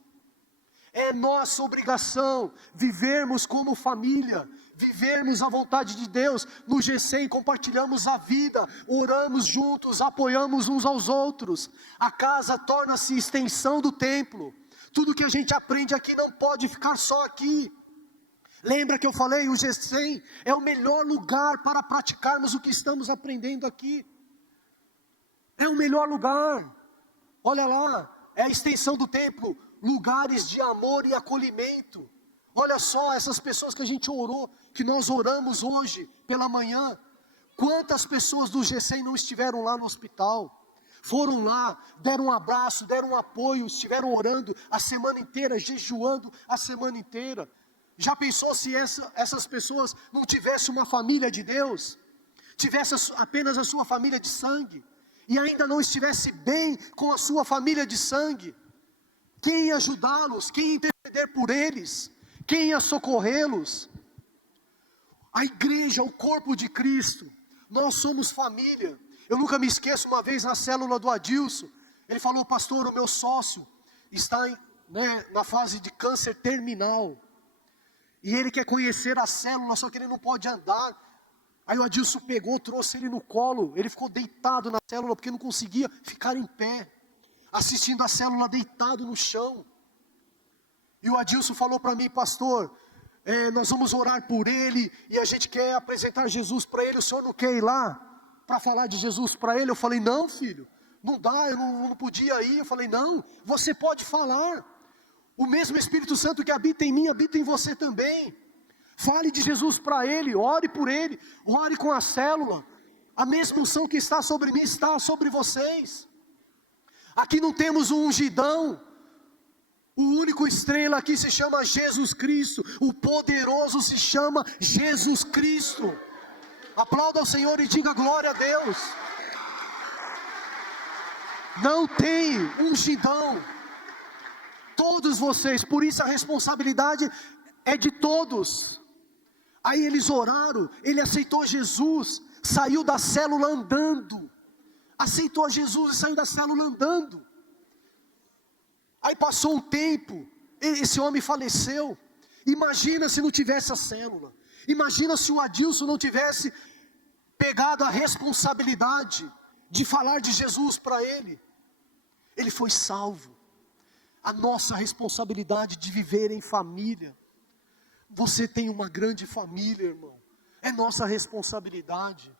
É nossa obrigação vivermos como família, vivermos a vontade de Deus. No G100 compartilhamos a vida, oramos juntos, apoiamos uns aos outros. A casa torna-se extensão do templo. Tudo que a gente aprende aqui não pode ficar só aqui. Lembra que eu falei, o G100 é o melhor lugar para praticarmos o que estamos aprendendo aqui. É o melhor lugar. Olha lá, é a extensão do templo, lugares de amor e acolhimento. Olha só, essas pessoas que a gente orou, que nós oramos hoje pela manhã. Quantas pessoas do G100 não estiveram lá no hospital? Foram lá, deram um abraço, deram um apoio, estiveram orando a semana inteira, jejuando a semana inteira. Já pensou se essas pessoas não tivessem uma família de Deus? Tivesse apenas a sua família de sangue, e ainda não estivesse bem com a sua família de sangue? Quem ia ajudá-los? Quem ia interceder por eles? Quem ia socorrê-los? A igreja, o corpo de Cristo, nós somos família. Eu nunca me esqueço, uma vez na célula do Adilson, ele falou: pastor, o meu sócio está na fase de câncer terminal, e ele quer conhecer a célula, só que ele não pode andar. Aí o Adilson pegou, trouxe ele no colo, ele ficou deitado na célula, porque não conseguia ficar em pé, assistindo a célula deitado no chão. E o Adilson falou para mim: pastor, nós vamos orar por ele, e a gente quer apresentar Jesus para ele, o senhor não quer ir lá, para falar de Jesus para ele? Eu falei: não, filho, não dá, eu não podia ir. Eu falei: não, você pode falar, o mesmo Espírito Santo que habita em mim, habita em você também. Fale de Jesus para ele, ore por ele, ore com a célula. A mesma unção que está sobre mim está sobre vocês. Aqui não temos um ungidão, o único estrela aqui se chama Jesus Cristo, o poderoso se chama Jesus Cristo. Aplauda ao Senhor e diga glória a Deus. Não tem ungidão, todos vocês, por isso a responsabilidade é de todos. Aí eles oraram, ele aceitou Jesus, saiu da célula andando, aceitou Jesus e saiu da célula andando. Aí passou um tempo, esse homem faleceu. Imagina se não tivesse a célula, imagina se o Adilson não tivesse pegado a responsabilidade de falar de Jesus para ele. Ele foi salvo. A nossa responsabilidade de viver em família. Você tem uma grande família, irmão, é nossa responsabilidade.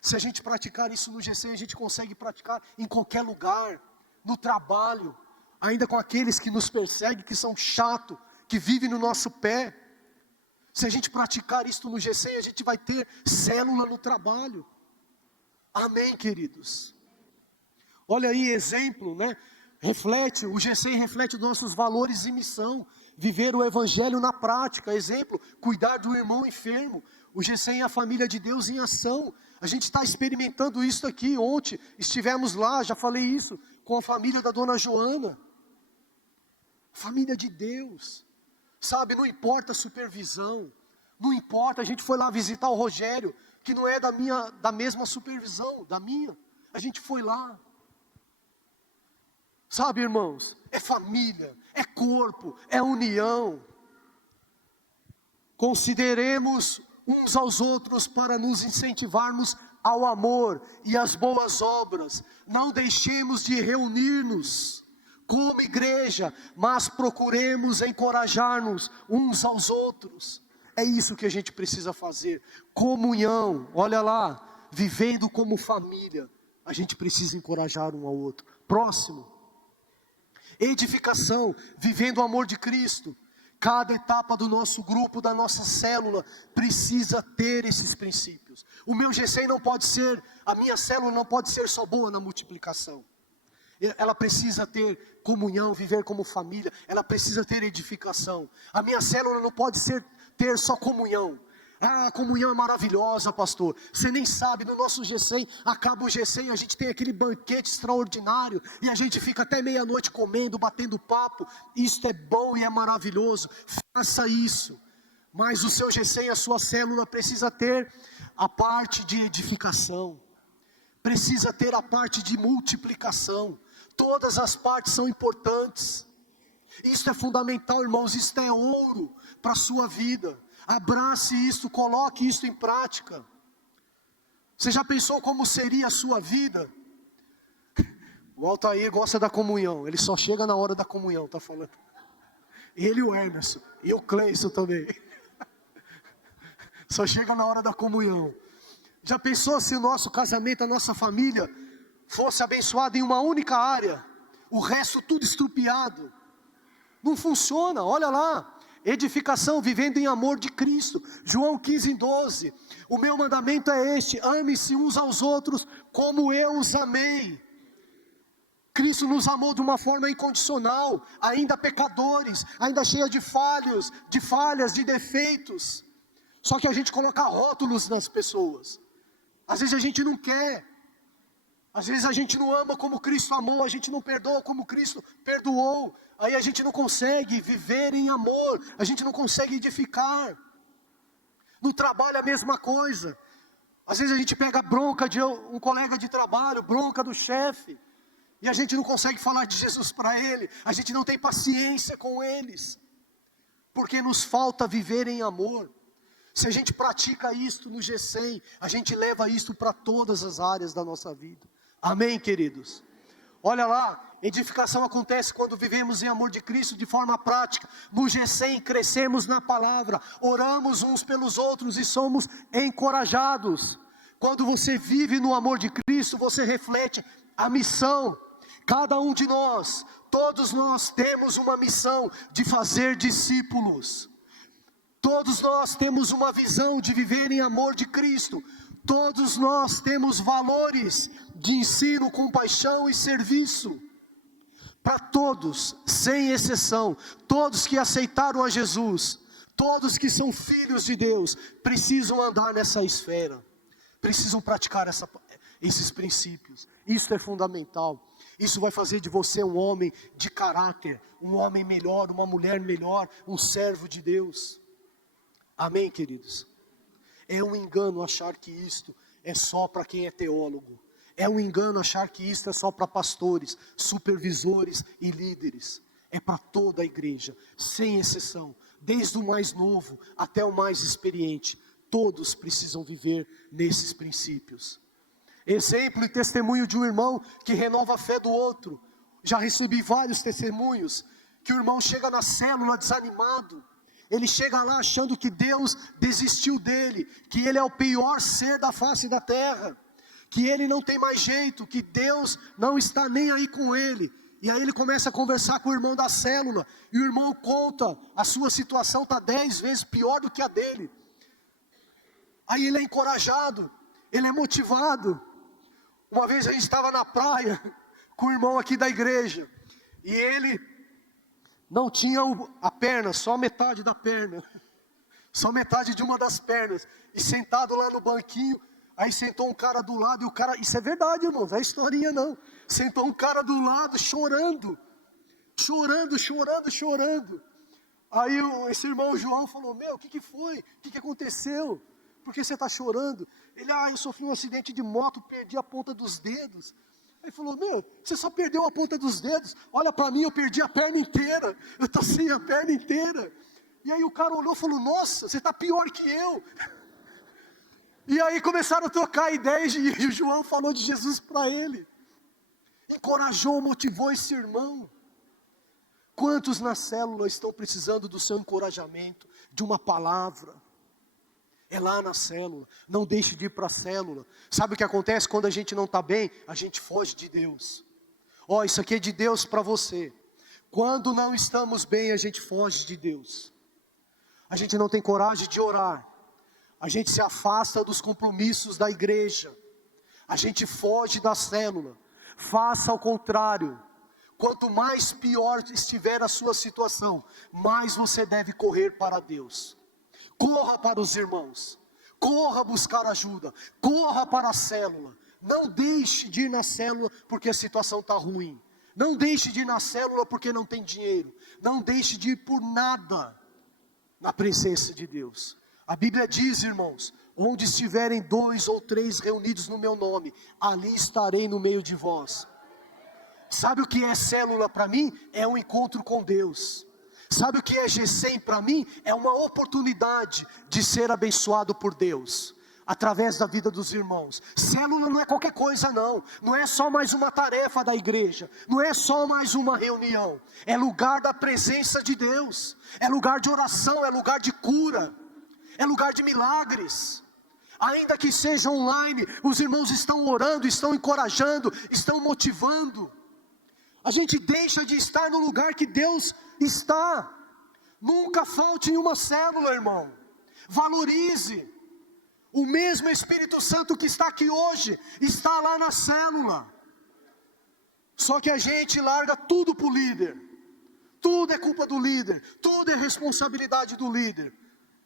Se a gente praticar isso no GC, a gente consegue praticar em qualquer lugar, no trabalho, ainda com aqueles que nos perseguem, que são chatos, que vivem no nosso pé. Se a gente praticar isso no GC, a gente vai ter célula no trabalho. Amém, queridos? Olha aí, exemplo, reflete, o GC reflete nossos valores e missão. Viver o evangelho na prática, exemplo, cuidar do irmão enfermo. O GC é a família de Deus em ação. A gente está experimentando isso aqui. Ontem estivemos lá, já falei isso, com a família da dona Joana. Família de Deus, sabe, não importa a supervisão, não importa, a gente foi lá visitar o Rogério, que não é da mesma supervisão, da minha, a gente foi lá. Sabe, irmãos, é família, é corpo, é união. Consideremos uns aos outros para nos incentivarmos ao amor e às boas obras. Não deixemos de reunir-nos como igreja, mas procuremos encorajar-nos uns aos outros. É isso que a gente precisa fazer. Comunhão, olha lá, vivendo como família. A gente precisa encorajar um ao outro. Próximo. Edificação, vivendo o amor de Cristo. Cada etapa do nosso grupo, da nossa célula, precisa ter esses princípios. O meu GC não pode ser, a minha célula não pode ser só boa na multiplicação. Ela precisa ter comunhão, viver como família, ela precisa ter edificação. A minha célula não pode ter só comunhão. Ah, a comunhão é maravilhosa, pastor. Você nem sabe, no nosso G100, acaba o G100, a gente tem aquele banquete extraordinário, e a gente fica até meia-noite comendo, batendo papo. Isso é bom e é maravilhoso, faça isso. Mas o seu G100, a sua célula precisa ter a parte de edificação, precisa ter a parte de multiplicação. Todas as partes são importantes. Isso é fundamental, irmãos, isso é ouro para a sua vida. Abrace isso, coloque isso em prática. Você já pensou como seria a sua vida? O Altair gosta da comunhão, ele só chega na hora da comunhão, tá falando. Ele e o Emerson, e o Cleison também. Só chega na hora da comunhão. Já pensou se o nosso casamento, a nossa família, fosse abençoado em uma única área, o resto tudo estrupiado? Não funciona, olha lá. Edificação, vivendo em amor de Cristo. João 15:12. O meu mandamento é este: ame-se uns aos outros como eu os amei. Cristo nos amou de uma forma incondicional, ainda pecadores, ainda cheia de falhas, de defeitos. Só que a gente coloca rótulos nas pessoas. Às vezes a gente não quer. Às vezes a gente não ama como Cristo amou, a gente não perdoa como Cristo perdoou. Aí a gente não consegue viver em amor, a gente não consegue edificar. No trabalho a mesma coisa. Às vezes a gente pega bronca de um colega de trabalho, bronca do chefe, e a gente não consegue falar de Jesus para ele, a gente não tem paciência com eles, porque nos falta viver em amor. Se a gente pratica isto no G100, a gente leva isto para todas as áreas da nossa vida. Amém, queridos? Olha lá, edificação acontece quando vivemos em amor de Cristo de forma prática. No G100 crescemos na palavra, oramos uns pelos outros e somos encorajados. Quando você vive no amor de Cristo, você reflete a missão. Cada um de nós, todos nós temos uma missão de fazer discípulos. Todos nós temos uma visão de viver em amor de Cristo. Todos nós temos valores de ensino, compaixão e serviço. Para todos, sem exceção, todos que aceitaram a Jesus, todos que são filhos de Deus, precisam andar nessa esfera, precisam praticar esses princípios. Isso é fundamental. Isso vai fazer de você um homem de caráter, um homem melhor, uma mulher melhor, um servo de Deus. Amém, queridos? É um engano achar que isto é só para quem é teólogo. É um engano achar que isto é só para pastores, supervisores e líderes. É para toda a igreja, sem exceção. Desde o mais novo até o mais experiente. Todos precisam viver nesses princípios. Exemplo e testemunho de um irmão que renova a fé do outro. Já recebi vários testemunhos. Que o irmão chega na célula desanimado. Ele chega lá achando que Deus desistiu dele, que ele é o pior ser da face da terra, que ele não tem mais jeito, que Deus não está nem aí com ele. E aí ele começa a conversar com o irmão da célula, e o irmão conta, a sua situação está 10 vezes pior do que a dele. Aí ele é encorajado, ele é motivado. Uma vez a gente estava na praia, com o irmão aqui da igreja, e ele não tinha a perna, só metade da perna, só metade de uma das pernas, e sentado lá no banquinho, aí sentou um cara do lado, e o cara, isso é verdade, irmãos, não é historinha não, sentou um cara do lado chorando, aí esse irmão João falou, o que foi, o que aconteceu, por que você está chorando? Ele, eu sofri um acidente de moto, perdi a ponta dos dedos. Ele falou, você só perdeu a ponta dos dedos, olha para mim, eu perdi a perna inteira, eu estou sem a perna inteira. E aí o cara olhou e falou, nossa, você está pior que eu. E aí começaram a trocar ideias, e o João falou de Jesus para ele. Encorajou, motivou esse irmão. Quantos na célula estão precisando do seu encorajamento, de uma palavra? É lá na célula, não deixe de ir para a célula. Sabe o que acontece quando a gente não está bem? A gente foge de Deus. Isso aqui é de Deus para você. Quando não estamos bem, a gente foge de Deus. A gente não tem coragem de orar. A gente se afasta dos compromissos da igreja. A gente foge da célula. Faça ao contrário. Quanto mais pior estiver a sua situação, mais você deve correr para Deus. Corra para os irmãos, corra buscar ajuda, corra para a célula. Não deixe de ir na célula porque a situação está ruim. Não deixe de ir na célula porque não tem dinheiro. Não deixe de ir por nada na presença de Deus. A Bíblia diz, irmãos, onde estiverem 2 ou 3 reunidos no meu nome, ali estarei no meio de vós. Sabe o que é célula para mim? É um encontro com Deus. Sabe o que é G100 para mim? É uma oportunidade de ser abençoado por Deus, através da vida dos irmãos. Célula não é qualquer coisa não, não é só mais uma tarefa da igreja, não é só mais uma reunião, é lugar da presença de Deus, é lugar de oração, é lugar de cura, é lugar de milagres. Ainda que seja online, os irmãos estão orando, estão encorajando, estão motivando. A gente deixa de estar no lugar que Deus está. Nunca falte em uma célula, irmão. Valorize. O mesmo Espírito Santo que está aqui hoje, está lá na célula. Só que a gente larga tudo para o líder. Tudo é culpa do líder, tudo é responsabilidade do líder.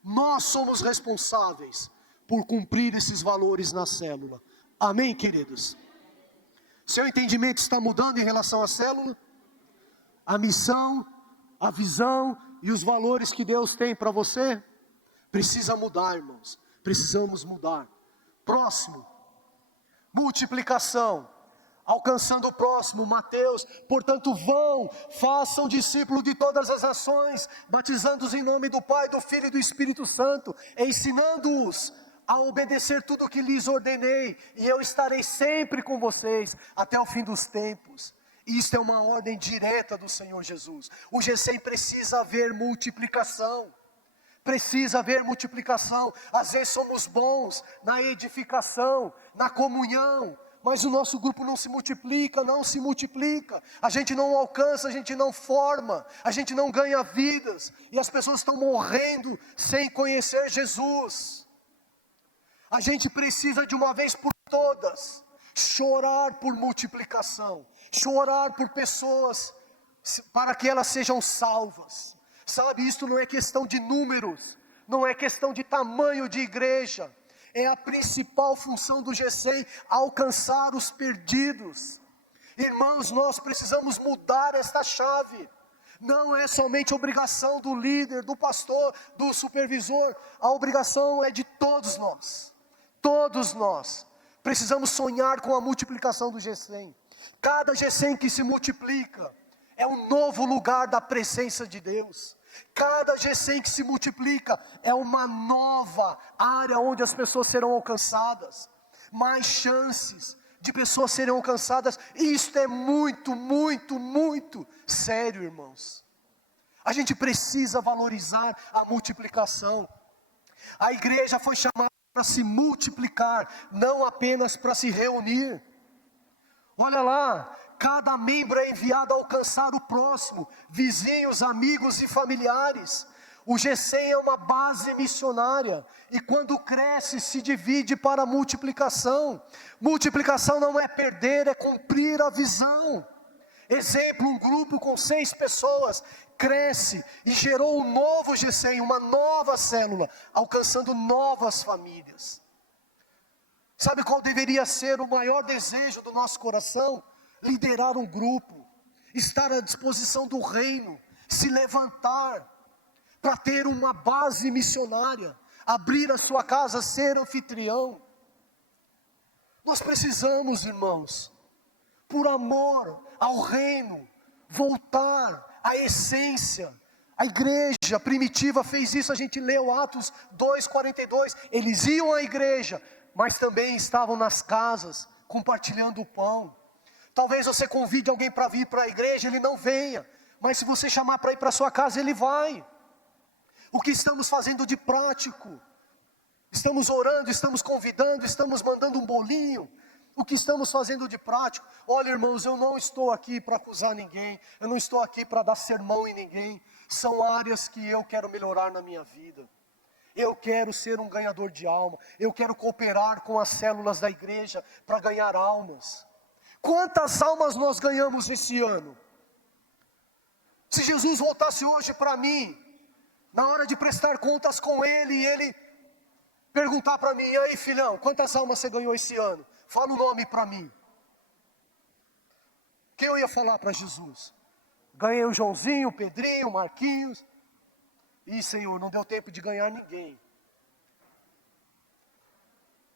Nós somos responsáveis por cumprir esses valores na célula. Amém, queridos? Seu entendimento está mudando em relação à célula? A missão, a visão e os valores que Deus tem para você? Precisa mudar, irmãos. Precisamos mudar. Próximo. Multiplicação. Alcançando o próximo, Mateus, portanto vão, façam discípulo de todas as nações, batizando-os em nome do Pai, do Filho e do Espírito Santo, ensinando-os a obedecer tudo o que lhes ordenei, e eu estarei sempre com vocês, até o fim dos tempos. Isto é uma ordem direta do Senhor Jesus. O GCM precisa haver multiplicação. Precisa haver multiplicação. Às vezes somos bons na edificação, na comunhão, mas o nosso grupo não se multiplica, não se multiplica. A gente não alcança, a gente não forma, a gente não ganha vidas. E as pessoas estão morrendo sem conhecer Jesus. A gente precisa de uma vez por todas chorar por multiplicação, chorar por pessoas para que elas sejam salvas. Sabe, isso não é questão de números, não é questão de tamanho de igreja. É a principal função do GCM, alcançar os perdidos. Irmãos, nós precisamos mudar esta chave. Não é somente obrigação do líder, do pastor, do supervisor. A obrigação é de todos nós. Todos nós precisamos sonhar com a multiplicação do GCM. Cada GCM que se multiplica é um novo lugar da presença de Deus. Cada GCM que se multiplica é uma nova área onde as pessoas serão alcançadas. Mais chances de pessoas serem alcançadas. Isto é muito, muito, muito sério, irmãos. A gente precisa valorizar a multiplicação. A igreja foi chamada para se multiplicar, não apenas para se reunir. Olha lá, cada membro é enviado a alcançar o próximo, vizinhos, amigos e familiares. O GCM é uma base missionária, e quando cresce se divide para a multiplicação. Multiplicação não é perder, é cumprir a visão. Exemplo, um grupo com 6 pessoas cresce e gerou um novo GCM, uma nova célula, alcançando novas famílias. Sabe qual deveria ser o maior desejo do nosso coração? Liderar um grupo, estar à disposição do reino, se levantar, para ter uma base missionária, abrir a sua casa, ser anfitrião. Nós precisamos, irmãos, por amor ao reino, voltar à essência. A igreja primitiva fez isso, a gente leu Atos 2:42, eles iam à igreja, mas também estavam nas casas, compartilhando o pão. Talvez você convide alguém para vir para a igreja, ele não venha, mas se você chamar para ir para a sua casa, ele vai. O que estamos fazendo de prático? Estamos orando, estamos convidando, estamos mandando um bolinho. O que estamos fazendo de prático? Olha, irmãos, eu não estou aqui para acusar ninguém, eu não estou aqui para dar sermão em ninguém. São áreas que eu quero melhorar na minha vida. Eu quero ser um ganhador de alma, eu quero cooperar com as células da igreja para ganhar almas. Quantas almas nós ganhamos esse ano? Se Jesus voltasse hoje para mim, na hora de prestar contas com Ele, e Ele perguntar para mim: e aí, filhão, quantas almas você ganhou esse ano? Fala o nome para mim. O que eu ia falar para Jesus? Ganhei o Joãozinho, o Pedrinho, o Marquinhos. Ih, Senhor, não deu tempo de ganhar ninguém.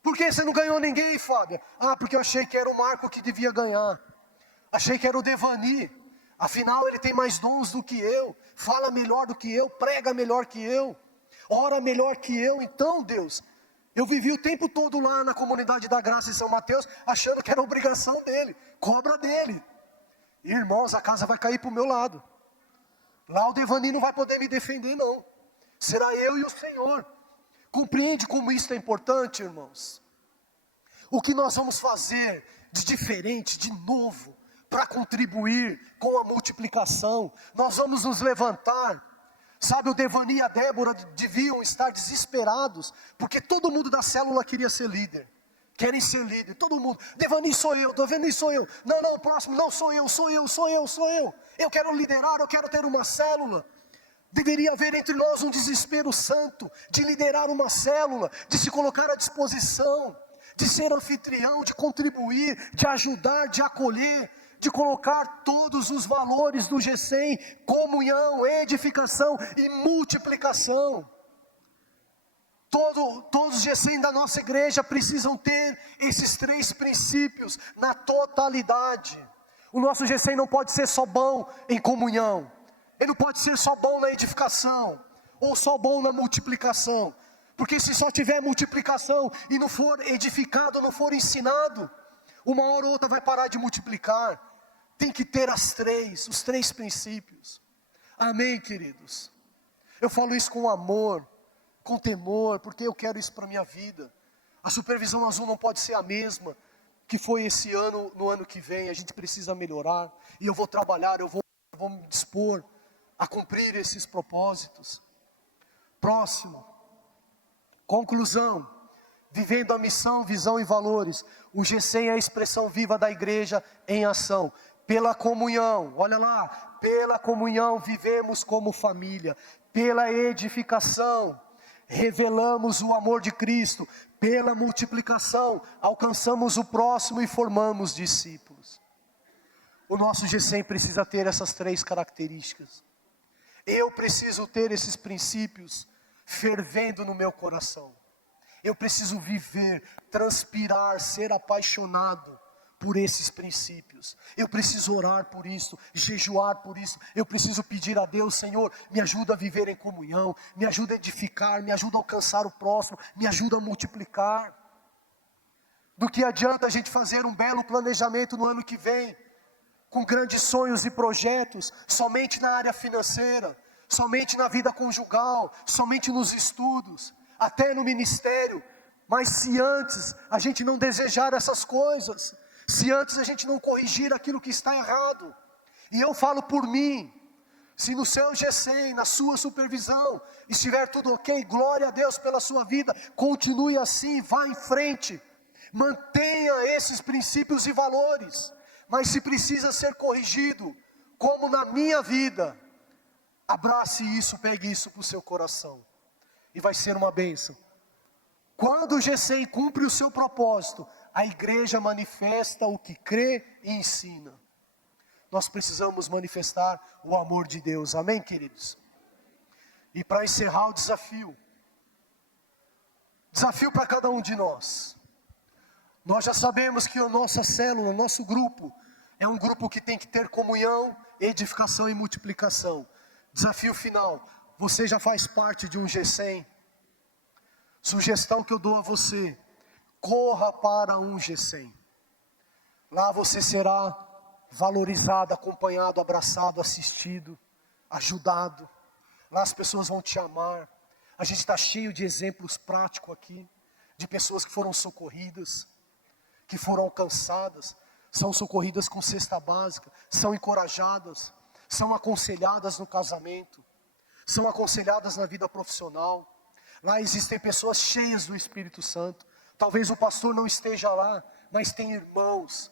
Por que você não ganhou ninguém, Fábio? Ah, porque eu achei que era o Marco que devia ganhar. Achei que era o Devani. Afinal, ele tem mais dons do que eu. Fala melhor do que eu, prega melhor que eu, ora melhor que eu. Então, Deus, eu vivi o tempo todo lá na comunidade da Graça em São Mateus, achando que era obrigação dele, cobra dele. E, irmãos, a casa vai cair para o meu lado. Lá o Devani não vai poder me defender, não. Será eu e o Senhor. Compreende como isso é importante, irmãos? O que nós vamos fazer de diferente, de novo, para contribuir com a multiplicação? Nós vamos nos levantar. Sabe, o Devani e a Débora deviam estar desesperados, porque todo mundo da célula queria ser líder. Querem ser líder, todo mundo. Devani sou eu, Devani sou eu. Não, o próximo, não sou eu. Eu quero liderar, eu quero ter uma célula. Deveria haver entre nós um desespero santo de liderar uma célula, de se colocar à disposição, de ser anfitrião, de contribuir, de ajudar, de acolher, de colocar todos os valores do G100, comunhão, edificação e multiplicação. Todos os G100 da nossa igreja precisam ter esses 3 princípios na totalidade. O nosso G100 não pode ser só bom em comunhão, ele não pode ser só bom na edificação, ou só bom na multiplicação, porque se só tiver multiplicação e não for edificado, não for ensinado, uma hora ou outra vai parar de multiplicar. Tem que ter os 3 princípios. Amém, queridos? Eu falo isso com amor, com temor, porque eu quero isso para a minha vida. A supervisão azul não pode ser a mesma que foi esse ano, no ano que vem. A gente precisa melhorar, e eu vou trabalhar, eu vou me dispor a cumprir esses propósitos. Próximo, conclusão, vivendo a missão, visão e valores. O G100 é a expressão viva da igreja em ação. Pela comunhão, olha lá, pela comunhão vivemos como família. Pela edificação, revelamos o amor de Cristo. Pela multiplicação, alcançamos o próximo e formamos discípulos. O nosso G100 precisa ter essas 3 características. Eu preciso ter esses princípios fervendo no meu coração. Eu preciso viver, transpirar, ser apaixonado por esses princípios. Eu preciso orar por isso, jejuar por isso. Eu preciso pedir a Deus: Senhor, me ajuda a viver em comunhão, me ajuda a edificar, me ajuda a alcançar o próximo, me ajuda a multiplicar. Do que adianta a gente fazer um belo planejamento no ano que vem, com grandes sonhos e projetos, somente na área financeira, somente na vida conjugal, somente nos estudos, até no ministério, mas se antes a gente não desejar essas coisas, se antes a gente não corrigir aquilo que está errado, e eu falo por mim, se no seu G100, na sua supervisão, estiver tudo ok, glória a Deus pela sua vida, continue assim, vá em frente, mantenha esses princípios e valores. Mas se precisa ser corrigido, como na minha vida, abrace isso, pegue isso para o seu coração, e vai ser uma bênção. Quando o G100 cumpre o seu propósito, a igreja manifesta o que crê e ensina. Nós precisamos manifestar o amor de Deus, amém, queridos? E para encerrar o desafio para cada um de nós. Nós já sabemos que a nossa célula, o nosso grupo, é um grupo que tem que ter comunhão, edificação e multiplicação. Desafio final: você já faz parte de um G100. Sugestão que eu dou a você: corra para um G100. Lá você será valorizado, acompanhado, abraçado, assistido, ajudado. Lá as pessoas vão te amar. A gente está cheio de exemplos práticos aqui, de pessoas que foram socorridas, que foram alcançadas, são socorridas com cesta básica, são encorajadas, são aconselhadas no casamento, são aconselhadas na vida profissional. Lá existem pessoas cheias do Espírito Santo. Talvez o pastor não esteja lá, mas tem irmãos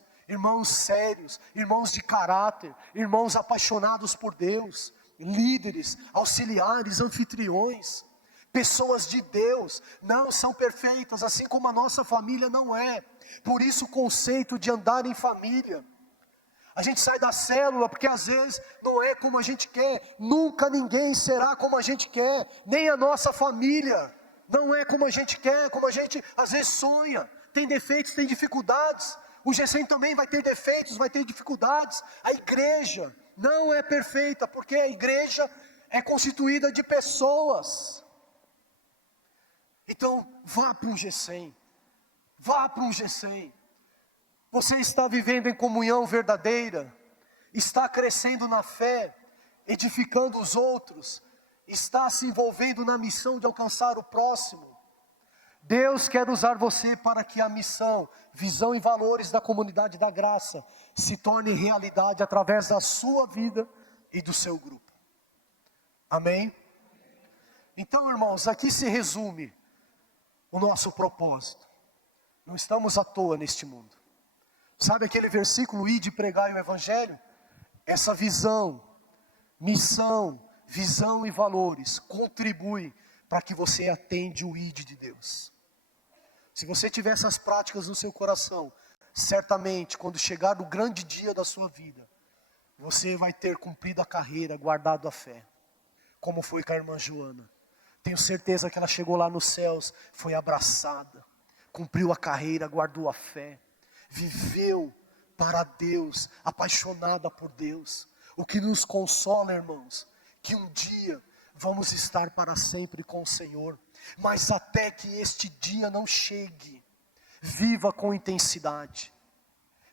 sérios, irmãos de caráter, irmãos apaixonados por Deus, líderes, auxiliares, anfitriões, pessoas de Deus. Não são perfeitas, assim como a nossa família não é. Por isso o conceito de andar em família. A gente sai da célula porque às vezes não é como a gente quer. Nunca ninguém será como a gente quer, nem a nossa família. Não é como a gente quer, como a gente às vezes sonha. Tem defeitos, tem dificuldades. O G100 também vai ter defeitos, vai ter dificuldades. A igreja não é perfeita, porque a igreja é constituída de pessoas. Então vá para um G100. Vá para um G100. Você está vivendo em comunhão verdadeira, está crescendo na fé, edificando os outros, está se envolvendo na missão de alcançar o próximo. Deus quer usar você para que a missão, visão e valores da comunidade da graça se torne realidade através da sua vida e do seu grupo. Amém? Então, irmãos, aqui se resume o nosso propósito. Não estamos à toa neste mundo. Sabe aquele versículo, ide pregai o evangelho? Essa visão, missão, visão e valores contribuem para que você atende o ide de Deus. Se você tiver essas práticas no seu coração, certamente quando chegar o grande dia da sua vida, você vai ter cumprido a carreira, guardado a fé, como foi com a irmã Joana. Tenho certeza que ela chegou lá nos céus, foi abraçada, cumpriu a carreira, guardou a fé, viveu para Deus, apaixonada por Deus. O que nos consola, irmãos, que um dia vamos estar para sempre com o Senhor. Mas até que este dia não chegue, viva com intensidade.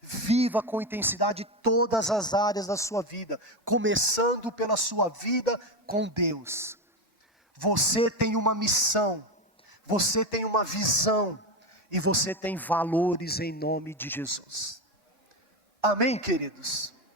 Viva com intensidade todas as áreas da sua vida, começando pela sua vida com Deus. Você tem uma missão, você tem uma visão, e você tem valores em nome de Jesus. Amém, queridos?